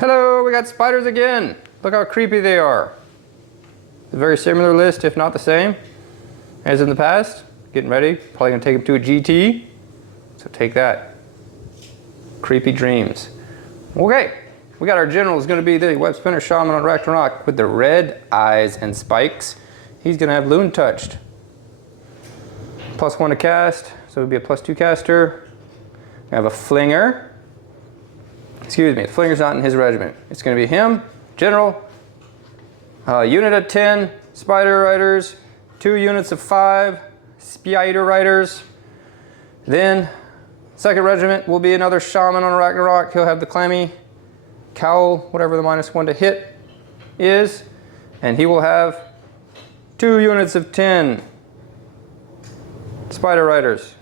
Hello, we got spiders again. Look how creepy they are. A very similar list, if not the same, as in the past. Getting ready, probably gonna take them to a GT. So take that. Creepy dreams. Okay, we got our general is gonna be the Webspinner Shaman on Arachnarok with the red eyes and spikes. He's gonna have Loontouched. +1 to cast, so it'll be a +2 caster. We have a Flinger. Excuse me, the Flinger's not in his regiment. It's going to be him, general, unit of 10 spider riders, 2 units of 5 spider riders. Then, second regiment will be another shaman on Arachnarok. He'll have the Clammy Cowl, whatever the -1 to hit is, and he will have 2 units of 10 spider riders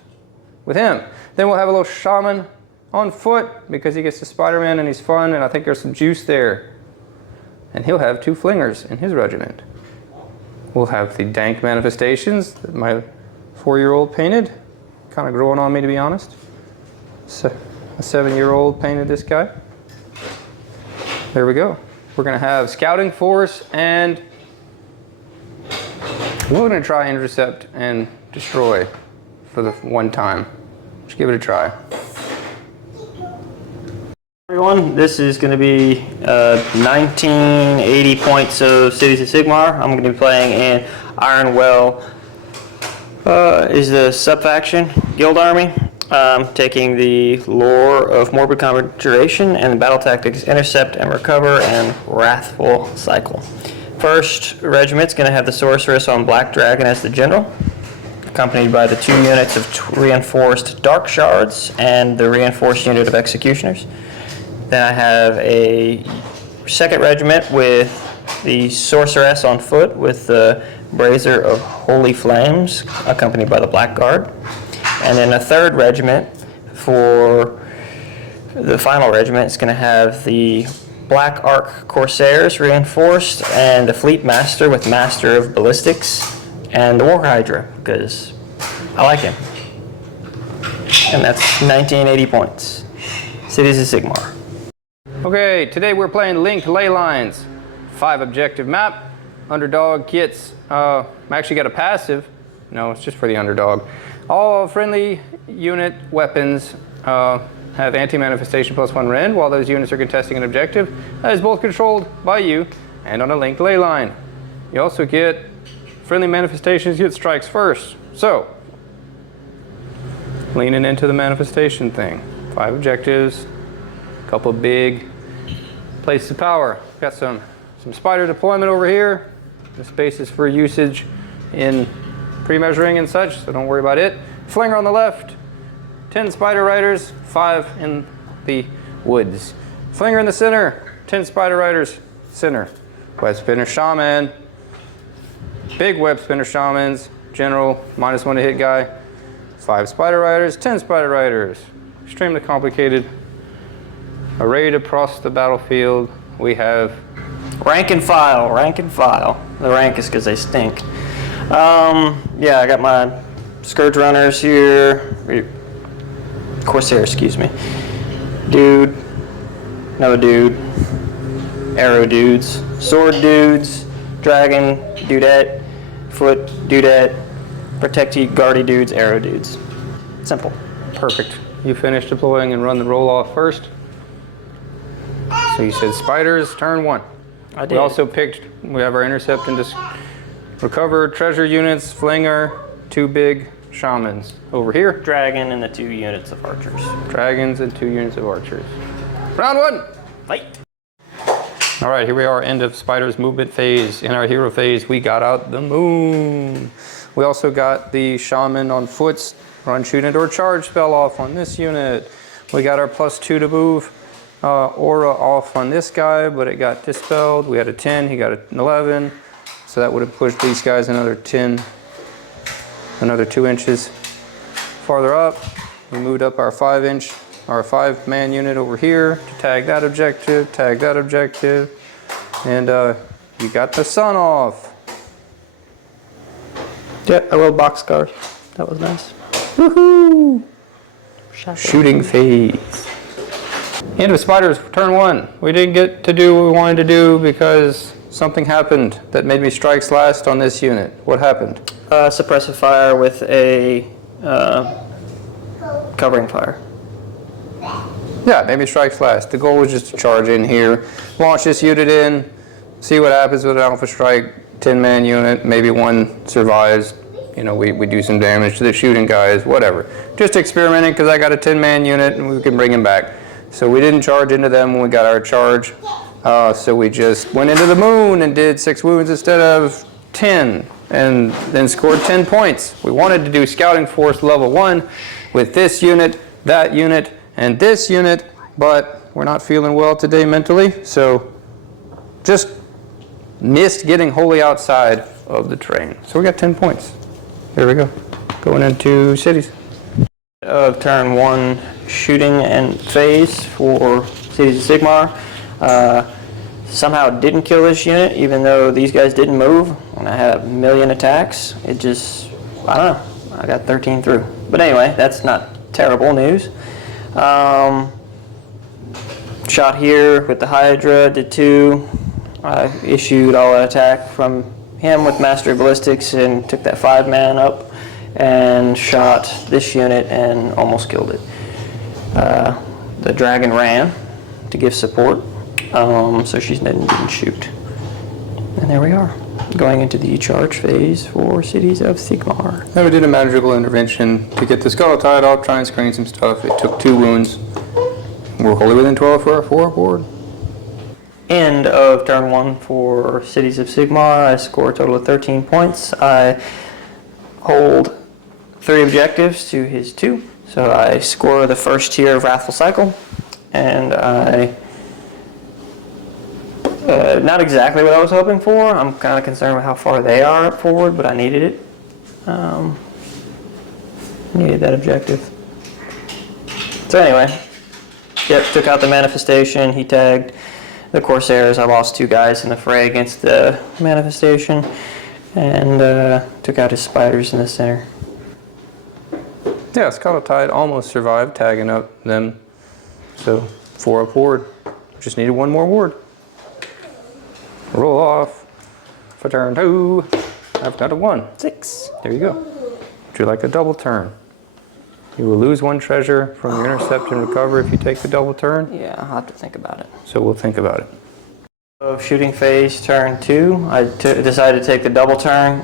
with him. Then we'll have a little shaman on foot because he gets to Spider-Man and he's fun, and I think there's some juice there. And he'll have 2 flingers in his regiment. We'll have the Dank manifestations that my 4-year-old painted. Kind of growing on me, to be honest. So a 7-year-old painted this guy. There we go. We're going to have Scouting Force, and we're going to try Intercept and Destroy for the one time. Just give it a try. Everyone, this is going to be 1980 points of Cities of Sigmar. I'm going to be playing in Ironweld. Is the sub-faction guild army. Taking the lore of Morbid Conjuration and battle tactics Intercept and Recover and Wrathful Cycle. First regiment's going to have the Sorceress on Black Dragon as the general, accompanied by the 2 units of reinforced Dark Shards and the reinforced unit of Executioners. Then I have a second regiment with the Sorceress on foot with the Brazier of Holy Flames, accompanied by the Black Guard. And then a third regiment for the final regiment is going to have the Black Arc Corsairs reinforced and the Fleet Master with Master of Ballistics and the War Hydra, because I like him. And that's 1980 points. Cities of Sigmar. Okay, today we're playing Linked Ley Lines. 5 objective map. Underdog Gitz. I actually got a passive. No, it's just for the underdog. All friendly unit weapons have anti-manifestation +1 rend while those units are contesting an objective that is both controlled by you and on a linked ley line. You also get friendly manifestations get strikes first. So, leaning into the manifestation thing. 5 objectives. Couple big places of power. Got some spider deployment over here. The space is for usage in pre-measuring and such, so don't worry about it. Flinger on the left, 10 spider riders, 5 in the woods. Flinger in the center, 10 spider riders, center. Webspinner Shaman, big Webspinner Shamans, general, -1 to hit guy, 5 spider riders, 10 spider riders. Extremely complicated. Arrayed across the battlefield, we have Rank and file, rank and file. The rank is because they stink. Yeah, I got my Scourge Runners here. Corsair, excuse me. Dude. No dude. Arrow dudes. Sword dudes. Dragon dudette. Foot dudette. Protectee, guardy dudes, arrow dudes. Simple. perfect. You finish deploying and run the roll off first. So you said spiders, turn 1. I did. We also picked, we have our intercept and recover treasure units, Flinger, 2 big shamans over here. Dragon and the 2 units of archers. Dragons and 2 units of archers. Round 1. Fight. All right, here we are, end of Spider's movement phase. In our hero phase, we got out the moon. We also got the shaman on foot's run, shoot, and or charge spell off on this unit. We got our +2 to move aura off on this guy, but it got dispelled. We had a 10, he got an 11. So that would have pushed these guys another 10, another 2 inches farther up. We moved up our 5-inch, our 5-man unit over here to tag that objective, and you got the sun off. Yep, a little boxcar. That was nice. Woohoo! Shooting phase. End of spiders, turn 1. We didn't get to do what we wanted to do because something happened that made me strikes last on this unit. What happened? Suppressive fire with a covering fire. Yeah, maybe strikes last. The goal was just to charge in here, launch this unit in, see what happens with an alpha strike, 10-man unit, maybe one survives. You know, we do some damage to the shooting guys, whatever. Just experimenting because I got a 10-man unit and we can bring him back. So we didn't charge into them when we got our charge. So we just went into the moon and did 6 wounds instead of 10 and then scored 10 points. We wanted to do Scouting Force level 1 with this unit, that unit, and this unit, but we're not feeling well today mentally, so just missed getting wholly outside of the terrain. So we got 10 points. There we go. Going into cities. Of turn 1 shooting and phase for Cities of Sigmar. Somehow didn't kill this unit, even though these guys didn't move, and I had a million attacks. It just, I don't know, I got 13 through. But anyway, that's not terrible news. Shot here with the Hydra, did 2. I issued all that attack from him with Mastery Ballistics and took that 5-man up and shot this unit and almost killed it. The dragon ran to give support, so she didn't shoot. And there we are, going into the charge phase for Cities of Sigmar. Then we did a magical intervention to get the skull tied off, try and screen some stuff. It took 2 wounds. We're wholly within 12 for our 4 board. End of turn 1 for Cities of Sigmar. I score a total of 13 points. I hold 3 objectives to his 2. So I score the first tier of Wrathful Cycle, and I not exactly what I was hoping for. I'm kind of concerned with how far they are forward, but I needed it. Needed that objective. So anyway, yep, took out the manifestation. He tagged the Corsairs. I lost 2 guys in the fray against the manifestation, and took out his spiders in the center. Yeah, Skull Tide almost survived, tagging up them. So 4 up ward. Just needed 1 more ward. Roll off for turn 2. I've got a 1. 6. There you go. Would you like a double turn? You will lose 1 treasure from your intercept and recover if you take the double turn. Yeah, I'll have to think about it. So we'll think about it. So shooting phase turn 2. I decided to take the double turn.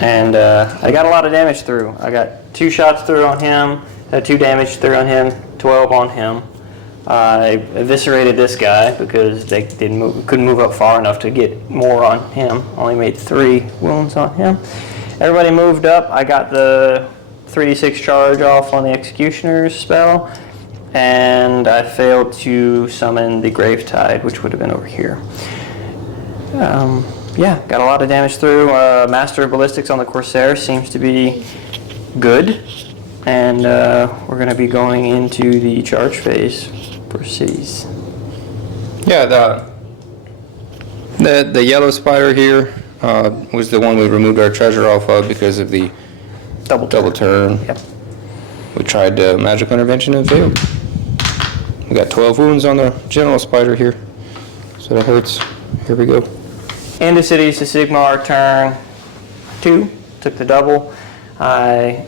And I got a lot of damage through. I got 2 shots through on him, had 2 damage through on him, 12 on him. I eviscerated this guy because they couldn't move up far enough to get more on him. Only made 3 wounds on him. Everybody moved up. I got the 3d6 charge off on the Executioner's spell, and I failed to summon the Gravetide, which would have been over here. Yeah, got a lot of damage through. Master of Ballistics on the Corsair seems to be good, and we're going to be going into the charge phase for cities. Yeah, the yellow spider here was the one we removed our treasure off of because of the double turn. Yep. We tried magical intervention and failed. We got 12 wounds on the general spider here, so that hurts. Here we go. Into Cities of Sigmar, turn 2, took the double. I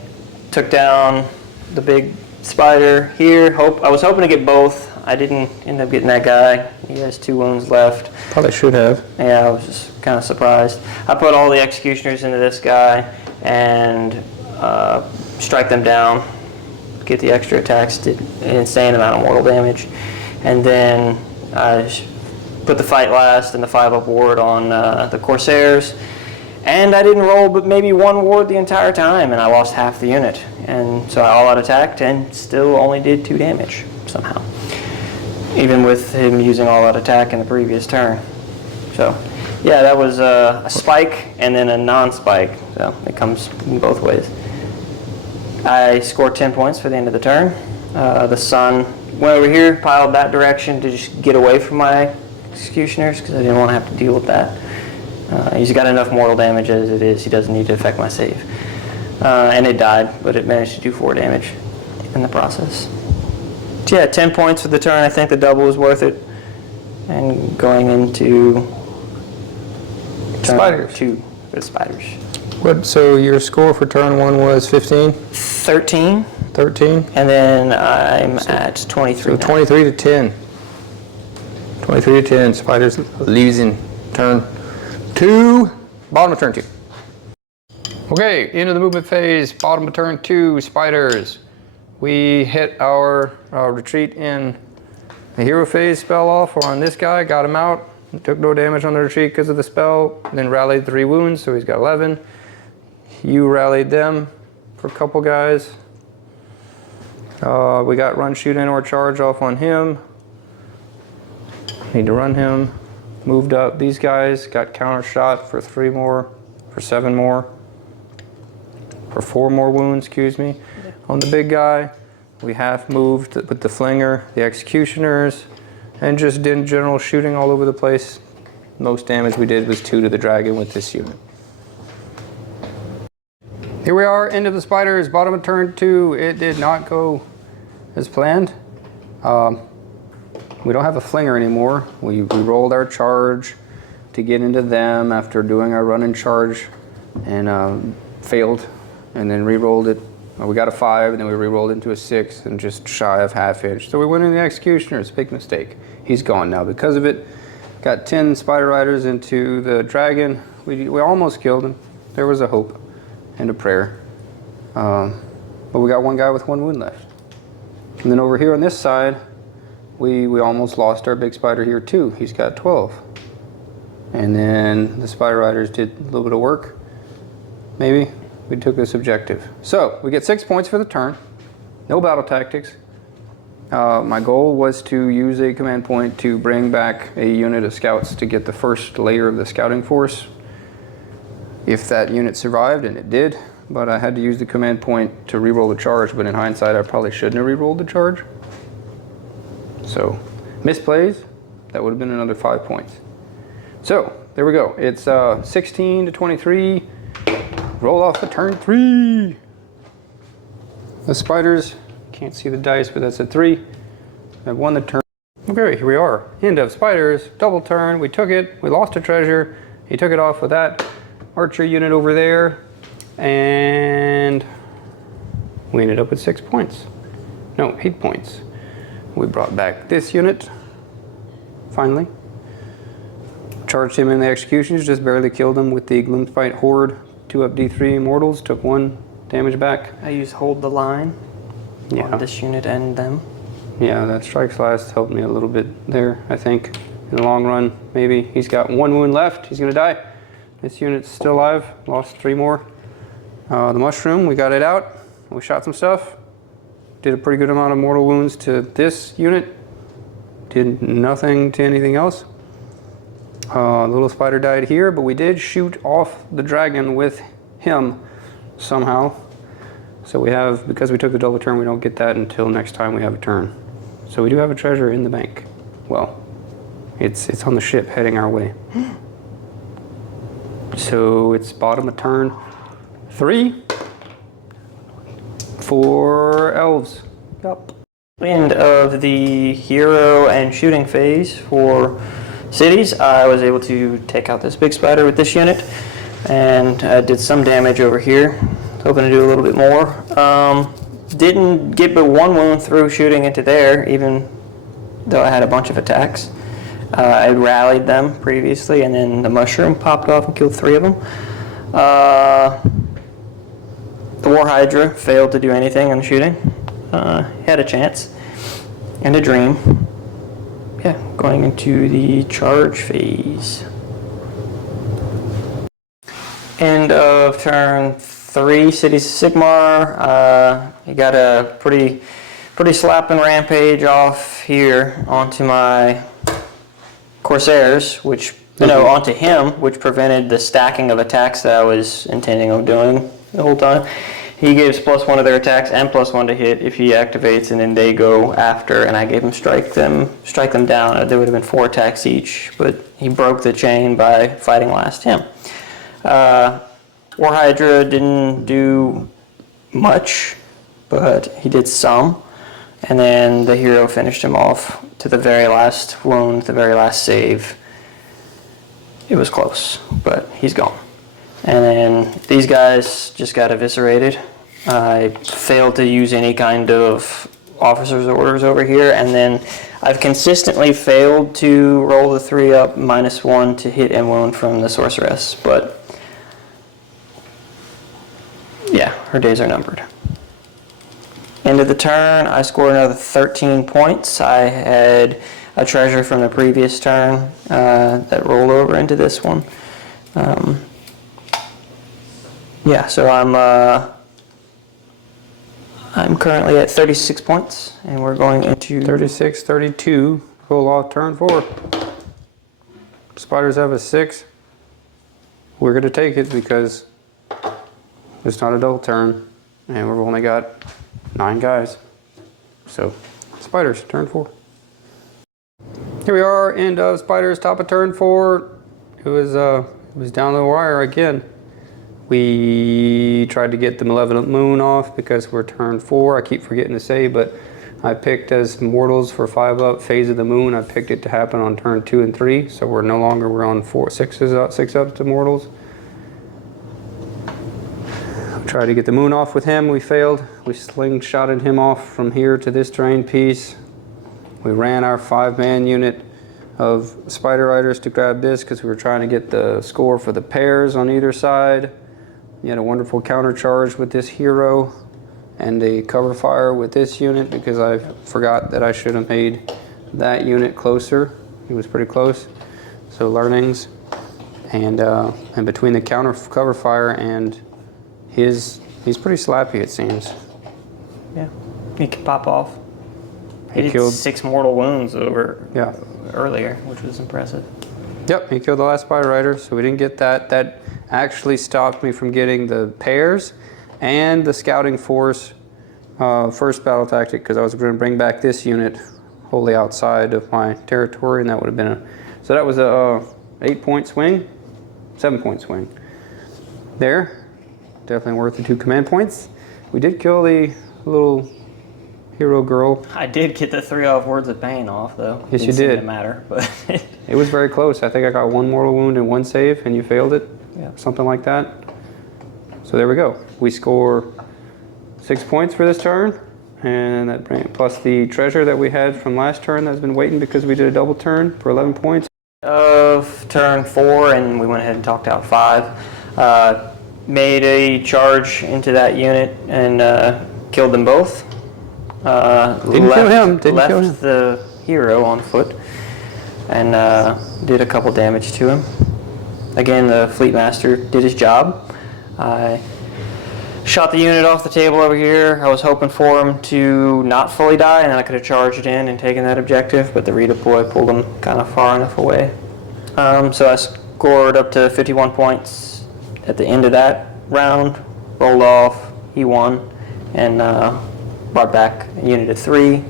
took down the big spider here. I was hoping to get both. I didn't end up getting that guy. He has 2 wounds left. Probably should have. Yeah, I was just kind of surprised. I put all the Executioners into this guy and strike them down, get the extra attacks, did an insane amount of mortal damage. And then I put the fight last and the 5-up ward on the Corsairs, and I didn't roll but maybe 1 ward the entire time, and I lost half the unit, and so I all-out attacked and still only did 2 damage somehow, even with him using all-out attack in the previous turn. So yeah, that was a spike and then a non-spike, so it comes in both ways. I scored 10 points for the end of the turn. The sun went over here, piled that direction to just get away from my Executioners because I didn't want to have to deal with that. He's got enough mortal damage as it is. He doesn't need to affect my save. And it died, but it managed to do 4 damage in the process. Yeah, 10 points for the turn. I think the double is worth it. And going into Spiders. 2 for the spiders. What? So your score for turn 1 was 15? 13. 13? And then I'm at 23. So 23 to 10. 23 to 10. Spiders losing turn 2. Bottom of turn 2. Okay, into the movement phase. Bottom of turn 2. Spiders. We hit our retreat in the hero phase spell off on this guy. Got him out. Took no damage on the retreat because of the spell. Then rallied 3 wounds, so he's got 11. You rallied them for a couple guys. We got run, shoot, and or charge off on him. Need to run him. Moved up. These guys got counter shot for 3 more, for 7 more, for 4 more wounds, excuse me. Yeah. On the big guy, we half moved with the Flinger, the Executioners, and just did general shooting all over the place. Most damage we did was 2 to the dragon with this unit. Here we are, end of the spiders, bottom of turn 2. It did not go as planned. We don't have a Flinger anymore. We rolled our charge to get into them after doing our run and charge and failed, and then re-rolled it. We got a 5 and then we re-rolled into a 6 and just shy of half inch. So we went in the Executioners, big mistake. He's gone now because of it. Got 10 Spider Riders into the dragon. We almost killed him. There was a hope and a prayer. But we got 1 guy with 1 wound left. And then over here on this side, we almost lost our big spider here too. He's got 12. And then the Spider Riders did a little bit of work. Maybe we took this objective. So we get 6 points for the turn. No battle tactics. My goal was to use a command point to bring back a unit of scouts to get the first layer of the scouting force. If that unit survived, and it did, but I had to use the command point to re-roll the charge, but in hindsight I probably shouldn't have re-rolled the charge. So, misplays, that would have been another 5 points. So, there we go. It's 16 to 23. Roll off the turn 3. The spiders, can't see the dice, but that's a 3. I've won the turn. Okay, here we are. End of spiders, double turn. We took it, we lost a treasure. He took it off with that archer unit over there, and we ended up with 6 points. No, 8 points. We brought back this unit, finally. Charged him in the executions, just barely killed him with the Gloomspite Horde. 2 up D3 Immortals, took 1 damage back. I used hold the line on this unit and them. Yeah, that strikes last helped me a little bit there, I think. In the long run, maybe. He's got 1 wound left, he's gonna die. This unit's still alive, lost 3 more. The mushroom, we got it out. We shot some stuff. Did a pretty good amount of mortal wounds to this unit. Did nothing to anything else. The little spider died here, but we did shoot off the dragon with him somehow. So we have, because we took the double turn, we don't get that until next time we have a turn. So we do have a treasure in the bank. Well, it's on the ship heading our way. So it's bottom of turn 3 for elves. Yup. End of the hero and shooting phase for cities. I was able to take out this big spider with this unit and did some damage over here. Hoping to do a little bit more. Didn't get but 1 wound through shooting into there, even though I had a bunch of attacks. I rallied them previously, and then the mushroom popped off and killed 3 of them. The War Hydra failed to do anything on the shooting. Had a chance and a dream. Yeah, going into the charge phase. End of turn 3, Cities of Sigmar. You got a pretty slapping rampage off here onto my Corsairs, which onto him, which prevented the stacking of attacks that I was intending on doing the whole time. He gives +1 to their attacks and +1 to hit if he activates, and then they go after, and I gave him strike them down. There would have been 4 attacks each, but he broke the chain by fighting last him. War Hydra didn't do much, but he did some, And then the hero finished him off to the very last wound, the very last save. It was close, but he's gone. And then these guys just got eviscerated. I failed to use any kind of officer's orders over here, and then I've consistently failed to roll the 3-up -1 to hit and wound from the sorceress, but yeah, her days are numbered. End of the turn, I scored another 13 points. I had a treasure from the previous turn that rolled over into this one. Yeah, so I'm currently at 36 points, and we're going into 36, 32. Roll off turn 4. Spiders have a 6. We're going to take it because it's not a double turn, and we've only got 9 guys. So, spiders, turn 4. Here we are, end of spiders, top of turn 4. It was down the wire again. We tried to get the Malevolent Moon off because we're turn 4. I keep forgetting to say, but I picked as mortals for 5-up Phase of the Moon. I picked it to happen on turn 2 and 3, so we're on 6 up to mortals. Tried to get the moon off with him. We failed. We slingshotted him off from here to this terrain piece. We ran our 5-man unit of Spider Riders to grab this because we were trying to get the score for the pairs on either side. We had a wonderful counter charge with this hero and a cover fire with this unit because I forgot that I should have made that unit closer. It was pretty close. So learnings, and between the cover fire and he's pretty slappy, it seems. Yeah, he can pop off. He did killed 6 mortal wounds earlier, which was impressive. Yep, he killed the last Spider Rider, so we didn't get that. That actually stopped me from getting the pairs and the scouting force first battle tactic, because I was going to bring back this unit wholly outside of my territory, and that would have been so that was a 8-point swing, 7-point swing. There. Definitely worth the 2 command points. We did kill the little hero girl. I did get the 3-off Words of Pain off, though. Yes, you did. Didn't matter, but it was very close. I think I got 1 mortal wound and 1 save, and you failed it. Yeah, something like that. So there we go. We score 6 points for this turn, and that plus the treasure that we had from last turn that's been waiting because we did a double turn for 11 points. Of turn 4, and we went ahead and talked out 5. Made a charge into that unit and killed them both. Didn't kill him. Left the hero on foot and did a couple damage to him. Again, the Fleet Master did his job. I shot the unit off the table over here. I was hoping for him to not fully die, and then I could have charged in and taken that objective, but the redeploy pulled him kind of far enough away. So I scored up to 51 points. At the end of that round, rolled off, he won, and brought back a unit of 3,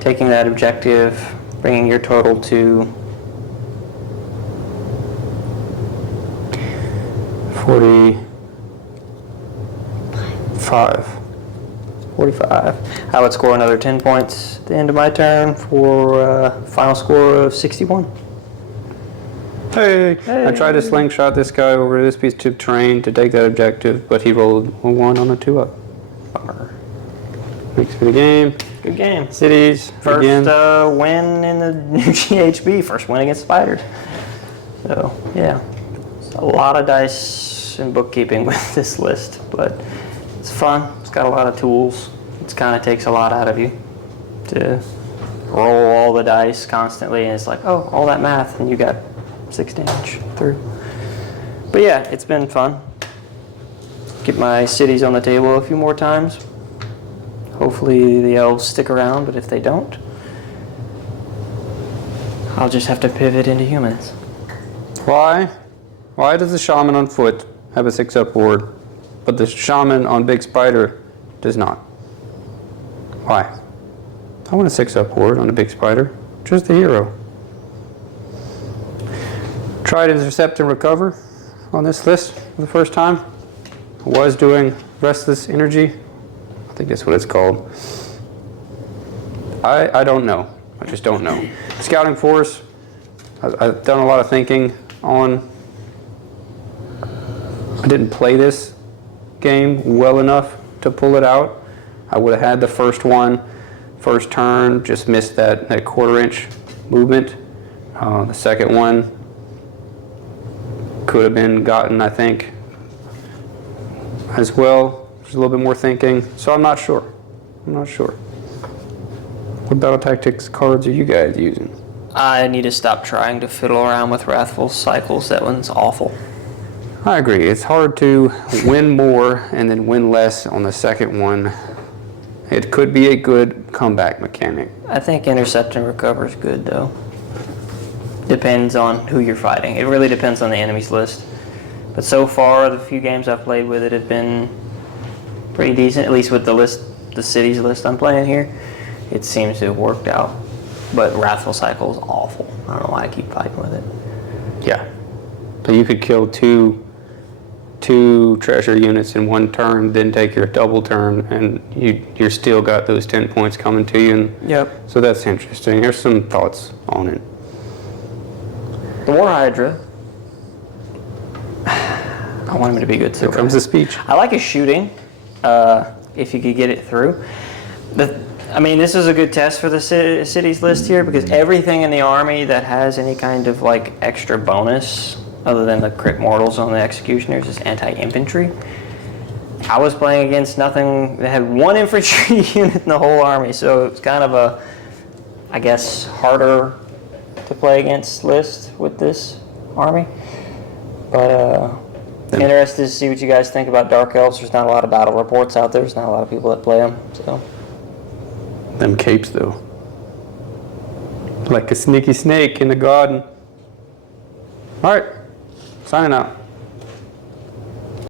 taking that objective, bringing your total to 45. I would score another 10 points at the end of my turn for a final score of 61. Hey. I tried to slingshot this guy over this piece of terrain to take that objective, but he rolled a 1 on a 2-up. Bummer. Thanks for the game. Good game. Cities. First win in the new GHB. First win against Spiders. So, yeah. It's a lot of dice and bookkeeping with this list, but it's fun. It's got a lot of tools. It kind of takes a lot out of you to roll all the dice constantly, and it's like, oh, all that math, and you got 6 damage through. But yeah, it's been fun. Get my cities on the table a few more times. Hopefully the elves stick around, but if they don't, I'll just have to pivot into humans. Why? Why does the shaman on foot have a 6-up ward, but the shaman on Big Spider does not? Why? I want a 6-up ward on a Big Spider. Just the hero. Tried to intercept and recover on this list for the first time. I was doing Restless Energy. I think that's what it's called. I don't know. I just don't know. Scouting Force, I've done a lot of thinking on. I didn't play this game well enough to pull it out. I would have had the first one, first turn, just missed that 1/4 inch movement. The second one could have been gotten, I think, as well. Just a little bit more thinking. So I'm not sure. I'm not sure. What battle tactics cards are you guys using? I need to stop trying to fiddle around with Wrathful Cycles. That one's awful. I agree. It's hard to win more and then win less on the second one. It could be a good comeback mechanic. I think Intercept and Recover is good, though. Depends on who you're fighting. It really depends on the enemy's list. But so far, the few games I've played with it have been pretty decent, at least with the list, the cities list I'm playing here. It seems to have worked out. But Wrathful Cycle is awful. I don't know why I keep fighting with it. Yeah. So you could kill two treasure units in one turn, then take your double turn, and you're still got those 10 points coming to you. And yep. So that's interesting. Here's some thoughts on it. The War Hydra. I want him to be good too. Here comes the speech. I like his shooting, if you could get it through. This is a good test for the cities list here, because everything in the army that has any kind of like extra bonus, other than the crit mortals on the executioners, is anti-infantry. I was playing against nothing that had one infantry unit in the whole army, so it's kind of a, I guess, harder to play against list with this army. But interested to see what you guys think about Dark Elves. There's not a lot of battle reports out there. There's not a lot of people that play them. So them capes though, like a sneaky snake in the garden. All right, signing out.